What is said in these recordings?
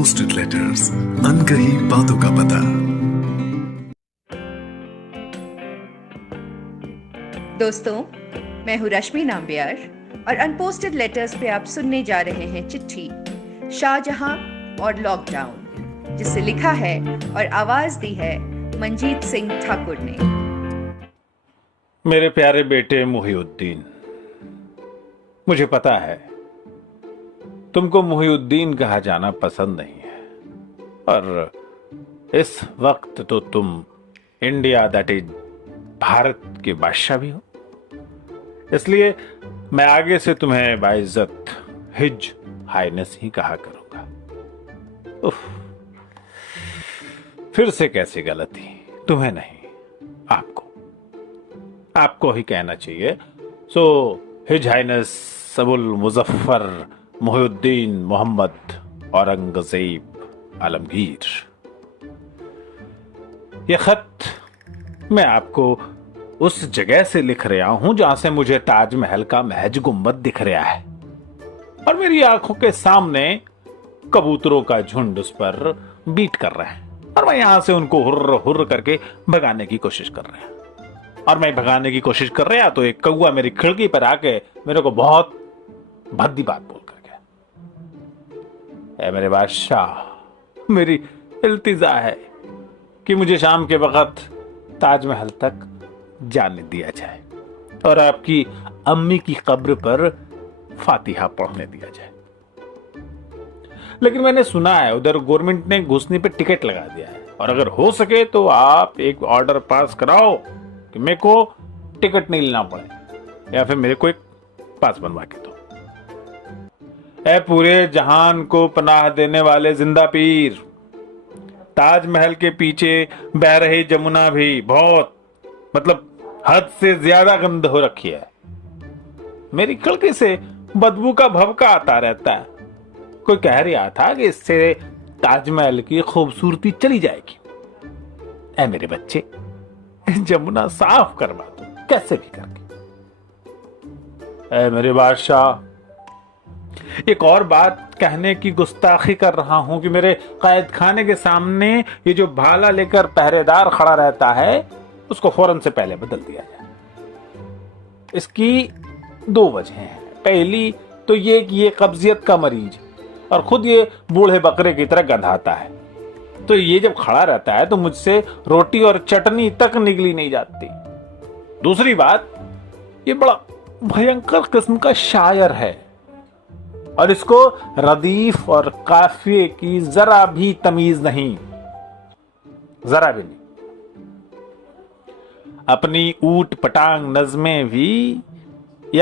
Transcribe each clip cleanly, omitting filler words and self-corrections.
Unposted letters, अनकही बातों का पता। दोस्तों, मैं हूँ रश्मि नाम्बियार और अनपोस्टेड लेटर्स पे आप सुनने जा रहे हैं चिट्ठी शाहजहां और लॉकडाउन, जिसे लिखा है और आवाज दी है मंजीत सिंह ठाकुर ने। मेरे प्यारे बेटे मुहिउद्दीन, मुझे पता है तुमको मुहिउद्दीन कहा जाना पसंद नहीं है, और इस वक्त तो तुम इंडिया दैट इज भारत के बादशाह भी हो। इसलिए मैं आगे से तुम्हें बाइज्जत हिज हाइनेस ही कहा करूंगा। उफ, फिर से कैसी गलती, तुम्हें नहीं, आपको ही कहना चाहिए। So his highness Abul Muzaffar Muhiuddin Mohammed Aurangzeb Alamgir, यह खत मैं आपको उस जगह से लिख रहा हूं जहां से मुझे ताजमहल का महज गुंबद दिख रहा है और मेरी आंखों के सामने कबूतरों का झुंड उस पर बीट कर रहे हैं और मैं यहां से उनको हुर्र हुर्र करके भगाने की कोशिश कर रहा हूं। और मैं भगाने की कोशिश कर रहा तो एक कौआ मेरी खिड़की पर आके मेरे को बहुत भद्दी बात बोल कर गया। ऐ मेरे बादशाह, मेरी इल्तिजा है कि मुझे शाम के वक्त ताजमहल तक जाने दिया जाए और आपकी अम्मी की कब्र पर फातिहा पढ़ने दिया जाए। लेकिन मैंने सुना है उधर गवर्नमेंट ने घुसने पे टिकट लगा दिया है, और अगर हो सके तो आप एक ऑर्डर पास कराओ कि मेरे को टिकट नहीं लेना पड़े, या फिर मेरे को एक पास बनवा के दो। ऐ पूरे जहान को पनाह देने वाले जिंदा पीर, ताजमहल के पीछे बह रही जमुना भी बहुत हद से ज्यादा गंद हो रखी है। मेरी खिड़की से बदबू का भभका आता रहता है। कोई कह रहा था कि इससे ताजमहल की खूबसूरती चली जाएगी। ऐ मेरे बच्चे, जमुना साफ करवा दो कैसे भी करके। ऐ मेरे बादशाह, एक और बात कहने की गुस्ताखी कर रहा हूं कि मेरे कैद खाने के सामने ये जो भाला लेकर पहरेदार खड़ा रहता है उसको फौरन से पहले बदल दिया जाए। इसकी दो वजह हैं। पहली तो ये कि ये कब्जियत का मरीज और खुद ये बूढ़े बकरे की तरह गंधाता है, तो ये जब खड़ा रहता है तो मुझसे रोटी और चटनी तक निगली नहीं जाती। दूसरी बात, ये बड़ा भयंकर किस्म का शायर है और इसको रदीफ और काफिये की जरा भी तमीज नहीं, जरा भी नहीं। अपनी ऊट पटांग नज़में भी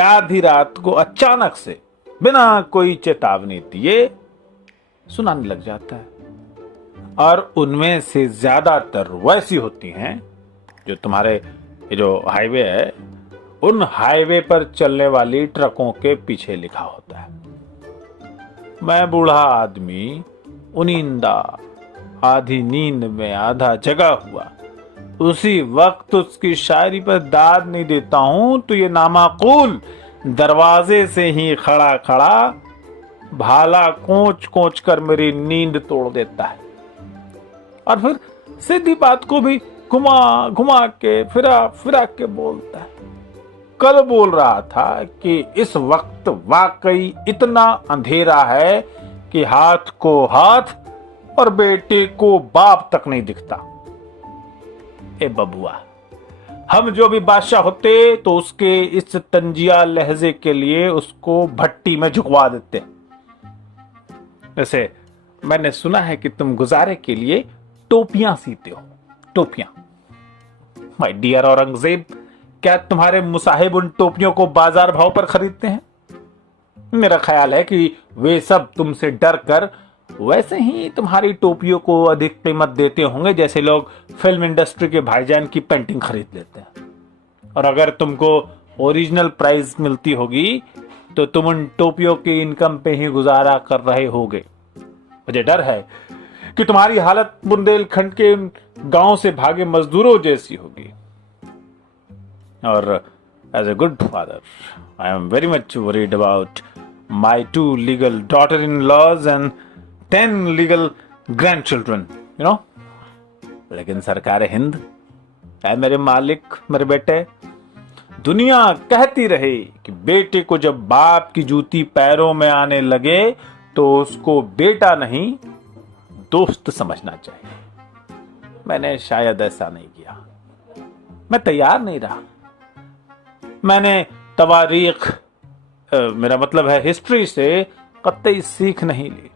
आधी रात को अचानक से बिना कोई चेतावनी दिए सुनाने लग जाता है, और उनमें से ज्यादातर वैसी होती हैं जो तुम्हारे ये जो हाईवे है उन हाईवे पर चलने वाली ट्रकों के पीछे लिखा होता है। मैं बूढ़ा आदमी उनिंदा आधी नींद में आधा जगा हुआ उसी वक्त उसकी शायरी पर दाद नहीं देता हूं तो ये नामाकूल दरवाजे से ही खड़ा खड़ा भाला कोच कोच कर मेरी नींद तोड़ देता है, और फिर सीधी बात को भी घुमा घुमा के फिरा फिरा के बोलता है। कल बोल रहा था कि इस वक्त वाकई इतना अंधेरा है कि हाथ को हाथ और बेटे को बाप तक नहीं दिखता। ए बबुआ, हम जो भी बादशाह होते तो उसके इस तंजिया लहजे के लिए उसको भट्टी में झुकवा देते। वैसे मैंने सुना है कि तुम गुजारे के लिए टोपियां सीते हो। टोपियां, माय डियर औरंगजेब, क्या तुम्हारे मुसाहिब उन टोपियों को बाजार भाव पर खरीदते हैं? मेरा ख्याल है कि वे सब तुमसे डर कर वैसे ही तुम्हारी टोपियों को अधिक कीमत देते होंगे जैसे लोग फिल्म इंडस्ट्री के भाईजान की पेंटिंग खरीद लेते हैं। और अगर तुमको ओरिजिनल प्राइस मिलती होगी तो तुम उन टोपियों की इनकम पे ही गुजारा कर रहे होगे। मुझे डर है कि तुम्हारी हालत बुंदेलखंड के गांव से भागे मजदूरों जैसी होगी। और as a good father, I am very much worried about my two legal daughter-in-laws and 10 legal grandchildren, you know. लेकिन सरकार हिंद, ऐ मेरे मालिक, मेरे बेटे, दुनिया कहती रहे कि बेटे को जब बाप की जूती पैरों में आने लगे तो उसको बेटा नहीं दोस्त समझना चाहिए। मैंने शायद ऐसा नहीं किया, मैं तैयार नहीं रहा। मैंने तवारीख, मेरा मतलब है हिस्ट्री से कतई सीख नहीं ली।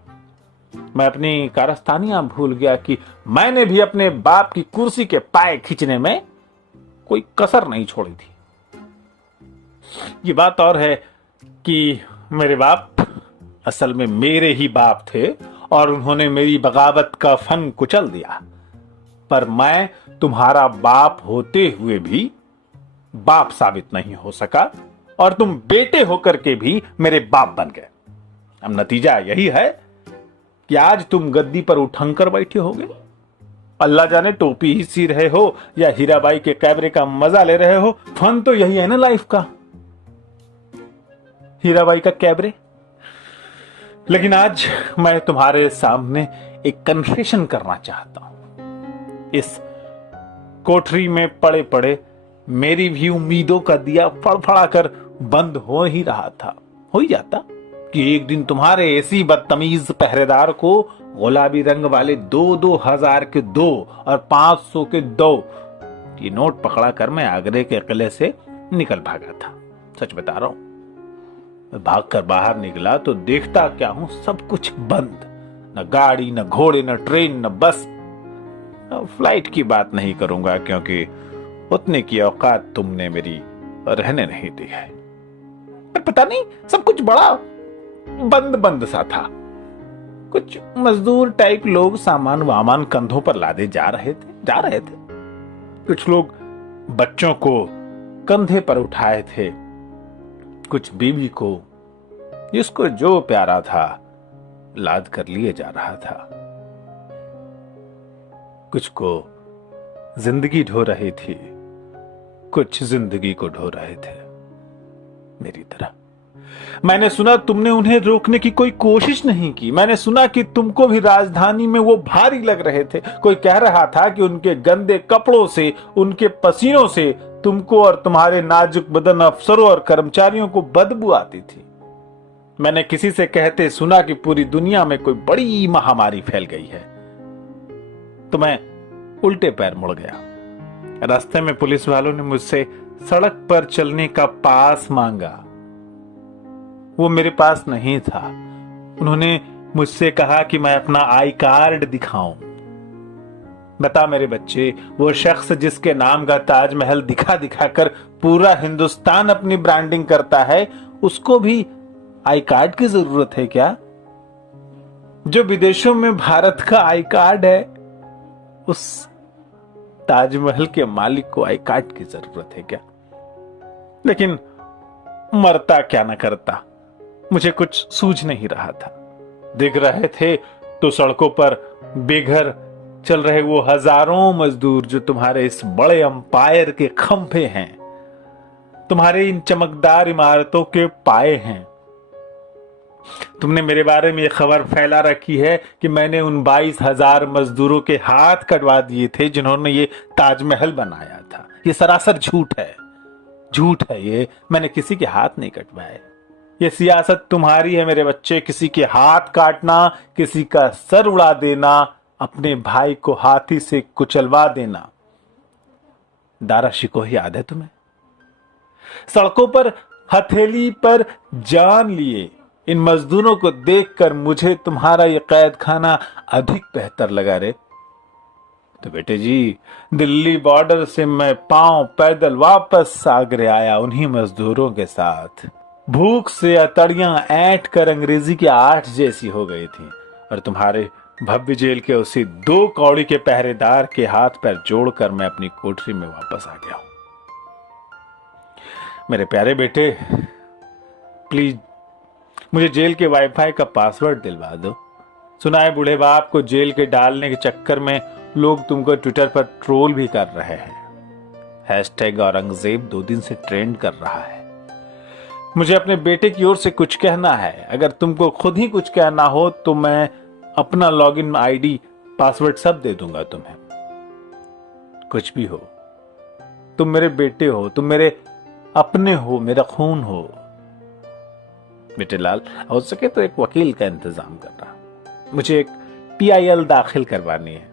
मैं अपनी कारस्तानियां भूल गया कि मैंने भी अपने बाप की कुर्सी के पाए खींचने में कोई कसर नहीं छोड़ी थी। ये बात और है कि मेरे बाप असल में मेरे ही बाप थे और उन्होंने मेरी बगावत का फन कुचल दिया, पर मैं तुम्हारा बाप होते हुए भी बाप साबित नहीं हो सका और तुम बेटे होकर के भी मेरे बाप बन गए। अब नतीजा यही है कि आज तुम गद्दी पर उठंकर बैठे होगे। अल्लाह जाने टोपी ही सी रहे हो या हीराबाई के कैबरे का मजा ले रहे हो। फन तो यही है ना लाइफ का, हीराबाई का कैबरे। लेकिन आज मैं तुम्हारे सामने एक कन्फेशन करना चाहता हूं। इस कोठरी में पड़े पड़े मेरी भी उम्मीदों का दिया फड़फड़ा कर बंद हो ही रहा था। हो ही जाता कि एक दिन तुम्हारे ऐसी बदतमीज पहरेदार को गुलाबी रंग वाले 2,000 के 2 और 500 के 2 ये नोट पकड़ा कर मैं आगरे के किले से निकल भागा था। सच बता रहा हूं, भागकर बाहर निकला तो देखता क्या हूं, सब कुछ बंद। न गाड़ी, न घोड़े, न ट्रेन, न बस। फ्लाइट की बात नहीं करूंगा क्योंकि उतने की औकात तुमने मेरी रहने नहीं दी है। पर पता नहीं, सब कुछ बड़ा बंद बंद सा था। कुछ मजदूर टाइप लोग सामान वामान कंधों पर लादे जा रहे थे। कुछ लोग बच्चों को कंधे पर उठाए थे, कुछ बीवी को जिसको जो प्यारा था लाद कर लिए जा रहा था। कुछ को जिंदगी ढो रही थी, कुछ जिंदगी को ढो रहे थे मेरी तरह। मैंने सुना तुमने उन्हें रोकने की कोई कोशिश नहीं की। मैंने सुना कि तुमको भी राजधानी में वो भारी लग रहे थे। कोई कह रहा था कि उनके गंदे कपड़ों से, उनके पसीनों से तुमको और तुम्हारे नाजुक बदन अफसरों और कर्मचारियों को बदबू आती थी। मैंने किसी से कहते सुना कि पूरी दुनिया में कोई बड़ी महामारी फैल गई है। तो मैं उल्टे पैर मुड़ गया। रास्ते में पुलिस वालों ने मुझसे सड़क पर चलने का पास मांगा। वो मेरे पास नहीं था। उन्होंने मुझसे कहा कि मैं अपना आई कार्ड दिखाऊं। बता मेरे बच्चे, वो शख्स जिसके नाम का ताजमहल दिखा दिखा कर पूरा हिंदुस्तान अपनी ब्रांडिंग करता है, उसको भी आई कार्ड की जरूरत है क्या? जो विदेशों में भारत का आई कार्ड है, उस ताजमहल के मालिक को आई कार्ड की जरूरत है क्या? लेकिन मरता क्या न करता, मुझे कुछ सूझ नहीं रहा था। दिख रहे थे तो सड़कों पर बेघर चल रहे वो हजारों मजदूर जो तुम्हारे इस बड़े अंपायर के खंभे हैं, तुम्हारे इन चमकदार इमारतों के पाए हैं। तुमने मेरे बारे में ये खबर फैला रखी है कि मैंने उन 22,000 मजदूरों के हाथ कटवा दिए थे जिन्होंने ये ताजमहल बनाया था। ये सरासर झूठ है, झूठ है ये। मैंने किसी के हाथ नहीं कटवाए। ये सियासत तुम्हारी है मेरे बच्चे। किसी के हाथ काटना, किसी का सर उड़ा देना, अपने भाई को हाथी से कुचलवा देना। दारा शिकोह याद है तुम्हें? सड़कों पर हथेली पर जान लिए इन मजदूरों को देखकर मुझे तुम्हारा ये कैद खाना अधिक बेहतर लगा रे। तो बेटे जी, दिल्ली बॉर्डर से मैं पांव पैदल वापस आगरे आया उन्हीं मजदूरों के साथ। भूख से अतड़ियां ऐंठ कर अंग्रेजी की 8 जैसी हो गई थी और तुम्हारे भव्य जेल के उसी 2 कौड़ी के पहरेदार के हाथ पैर जोड़कर मैं अपनी कोठरी में वापस आ गया हूं। मेरे प्यारे बेटे, प्लीज मुझे जेल के वाईफाई का पासवर्ड दिलवा दो। सुना है बूढ़े बाप को जेल के डालने के चक्कर में लोग तुमको ट्विटर पर ट्रोल भी कर रहे हैं। हैशटैग औरंगजेब 2 दिन से ट्रेंड कर रहा है। मुझे अपने बेटे की ओर से कुछ कहना है। अगर तुमको खुद ही कुछ कहना हो तो मैं अपना लॉगिन आईडी पासवर्ड सब दे दूंगा तुम्हें। कुछ भी हो, तुम मेरे बेटे हो, तुम मेरे अपने हो, मेरा खून हो। बेटे लाल, हो सके तो एक वकील का इंतजाम करना, मुझे एक PIL दाखिल करवानी है।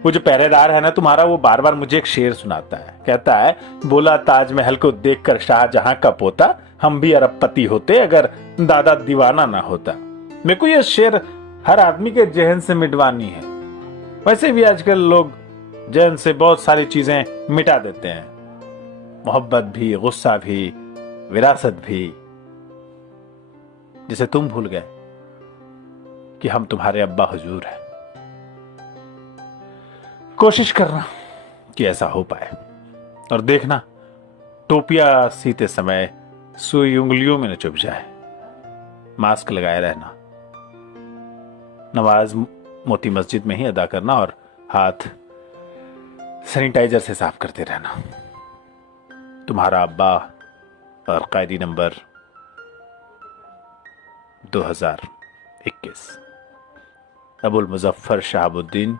वो जो पहरेदार है ना तुम्हारा, वो बार बार मुझे एक शेर सुनाता है, कहता है बोला ताजमहल को देखकर शाहजहां का पोता, हम भी अरबपति होते अगर दादा दीवाना ना होता। मेरे को ये शेर हर आदमी के जहन से मिटवानी है। वैसे भी आजकल लोग जहन से बहुत सारी चीजें मिटा देते हैं, मोहब्बत भी, गुस्सा भी, विरासत भी, जिसे तुम भूल गए कि हम तुम्हारे अब्बा हुजूर हैं। कोशिश करना कि ऐसा हो पाए, और देखना टोपिया सीते समय सुई उंगलियों में न चुभ जाए। मास्क लगाए रहना, नमाज मोती मस्जिद में ही अदा करना, और हाथ सैनिटाइजर से साफ करते रहना। तुम्हारा अब्बा, और कायदी नंबर 2021। अबुल मुजफ्फर शहाबुद्दीन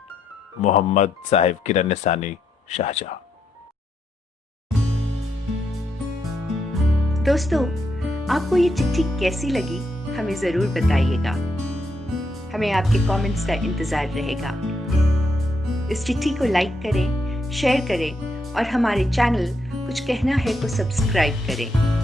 मोहम्मद साहिब किरण निसानी शाहजहां। दोस्तों, आपको ये चिट्ठी कैसी लगी हमें जरूर बताइएगा। हमें आपके कमेंट्स का इंतजार रहेगा। इस चिट्ठी को लाइक करें, शेयर करें और हमारे चैनल कुछ कहना है को सब्सक्राइब करें।